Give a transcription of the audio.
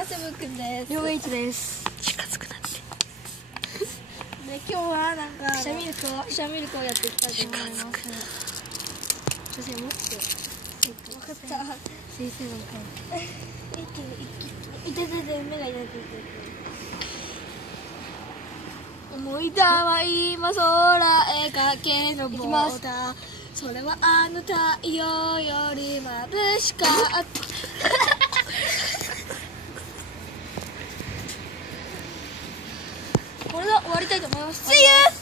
宮セブ君です。両一です。近づくなって。で今日はなんかシャミルクをやっていきたいと思います。先生持って。分かった。先生の顔。痛い目が痛い。思い出は今空へ駆け上った。それはあの太陽より眩しかった。これで終わりたいと思います。See you!